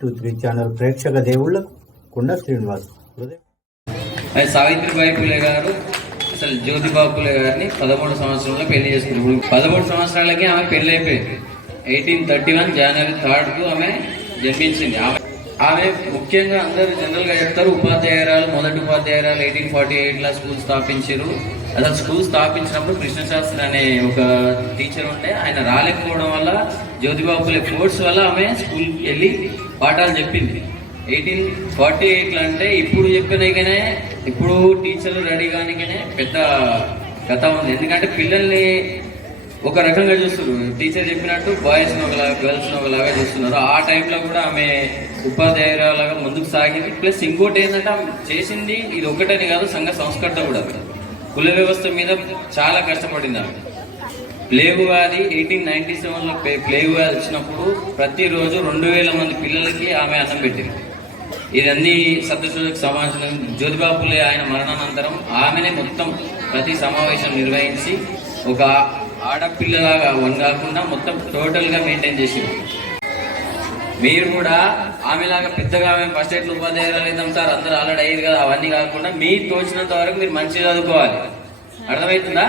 Two three channel ప్రేక్షక దేవుళ్ళకు కుండ శ్రీనివాస్ సావిత్రిబాయి పులే గారు అసలు జ్యోతిబాబు పులే గారిని పదమూడు సంవత్సరంలో పెళ్ళి చేసుకున్నారు. పదమూడు సంవత్సరాలకి ఆమె పెళ్ళి అయిపోయింది. ఎయిటీన్ థర్టీ వన్ జనవరి థర్డ్కు ఆమె జన్మించింది. ఆమె ఆమె ముఖ్యంగా అందరూ జనరల్గా చెప్తారు ఉపాధ్యాయురాలు మొదటి ఉపాధ్యాయురాలు ఎయిటీన్ ఫార్టీ ఎయిట్లో స్కూల్ స్థాపించారు అసలు స్కూల్ స్థాపించినప్పుడు కృష్ణశాస్త్రి అనే ఒక టీచర్ ఉండే ఆయన రాలేకపోవడం వల్ల జ్యోతిబాబు ఫోర్స్ వల్ల ఆమె స్కూల్ వెళ్ళి పాఠాలు చెప్పింది. ఎయిటీన్ ఫార్టీ ఎయిట్లో అంటే ఇప్పుడు చెప్పినగానే ఇప్పుడు టీచర్లు రెడీ కానికనే పెద్ద కథ ఉంది. ఎందుకంటే పిల్లల్ని ఒక రకంగా చూస్తున్నారు. టీచర్ చెప్పినట్టు బాయ్స్ ఒకలాగా గర్ల్స్ ఒకలాగా చూస్తున్నారు. ఆ టైంలో కూడా ఆమె ఉపాధ్యాయురాలాగా ముందుకు సాగింది. ప్లస్ ఇంకోటి ఏంటంటే ఆమె చేసింది ఇది ఒకటని కాదు సంఘ సంస్కర్త కూడా కుల వ్యవస్థ మీద చాలా కష్టపడింది ఆమె. ప్లేగు వ్యాధి ఎయిటీన్ నైన్టీ సెవెన్లో ప్లేగు వ్యాధి వచ్చినప్పుడు ప్రతిరోజు రెండు వేల మంది పిల్లలకి ఆమె అన్నం పెట్టింది. ఇదన్నీ సత్యశోధకు సంబంధించిన జ్యోతిబాబులే ఆయన మరణానంతరం ఆమెనే మొత్తం ప్రతి సమావేశం నిర్వహించి ఒక ఆడపిల్లలాగా ఉండకుండా కాకుండా మొత్తం టోటల్గా మెయింటైన్ చేసింది. మీరు కూడా ఆమెలాగా పెద్దగా ఆమె ఫస్ట్ ఎయిడ్ ఉపాధ్యాయులు అవుతాం సార్ అందరూ ఆల్రెడీ అయ్యారు కదా అవన్నీ కాకుండా మీ తోచినంత వరకు మీరు మంచిగా చదువుకోవాలి. అర్థమవుతుందా?